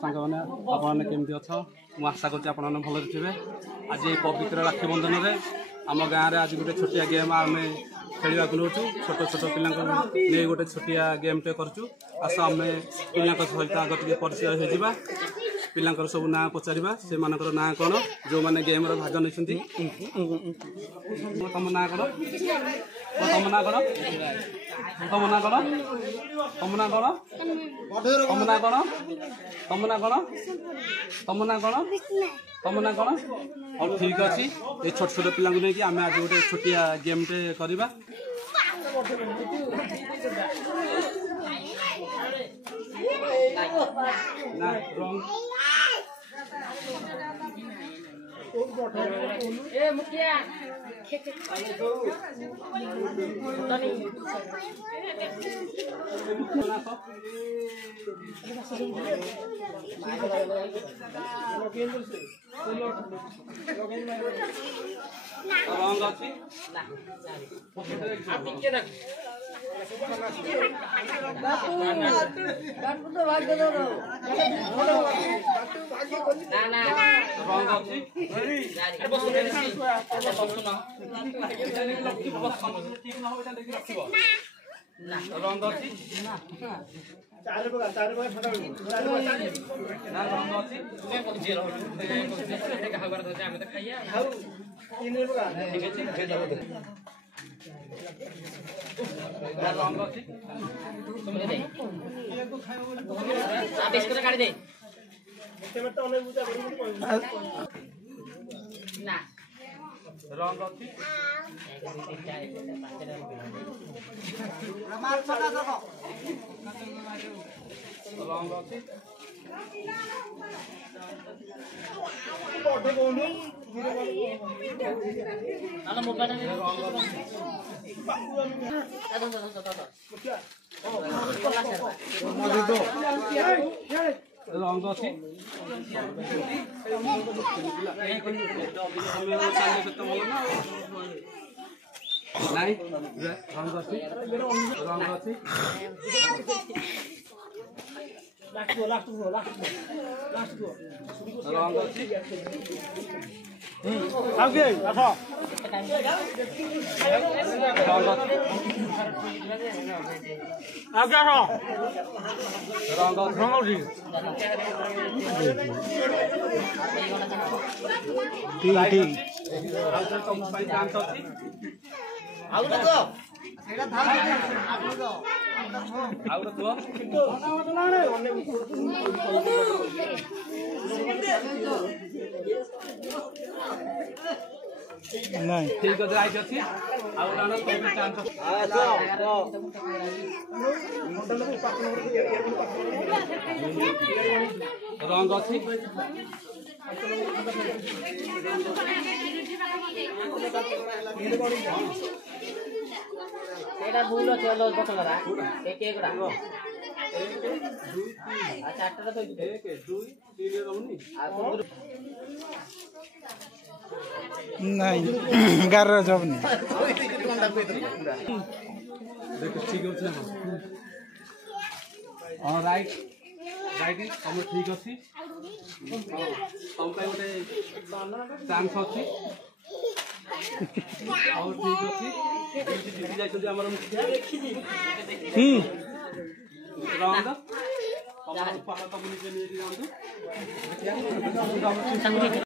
सांगने आपने केमती अच्छ मु आशा कर भल थे आज पवित्र राखी बंधन में आम गाँव में आज गोटे छोटिया गेम आम खेलवा नौ छोट छोट पिला नहीं गोटे छोटिया गेमटे करूँ आस आम पिला सहित आग टे परिचय हो पिला सब ना पचारा से ना कौन जो मैंने गेम भाग नहीं तुम ना कौन तुम ना कौन तुम ना कौन तुम ना कौन तुम ना कौन तुम ना कौन तुम ना कौन तुम ना कौन और ठीक अच्छे ये छोट छोट पिला नहीं आम आज गोटे छोटिया गेमटे करवा ना रंग ए मुखिया रंग अच्छी रंग रंग अच्छी नहीं रंग अच्छी रंग अच्छी रंग अच्छी आगे आस आगे रंग रंग नहीं ठीक है आई अच्छी रंग अच्छी एटा भूल अछि लो बकलरा एक एक रा अच्छा आठटा तो 1 2 3 रहउनी नहीं गार जब नहीं देखो ठीक है हां राइट राइट हम ठीक अछि हम का गोटे चांस अछि और ठीक अछि जीती जाय हमर मुखिया रंग हम पापा तो मुझे नहीं जानते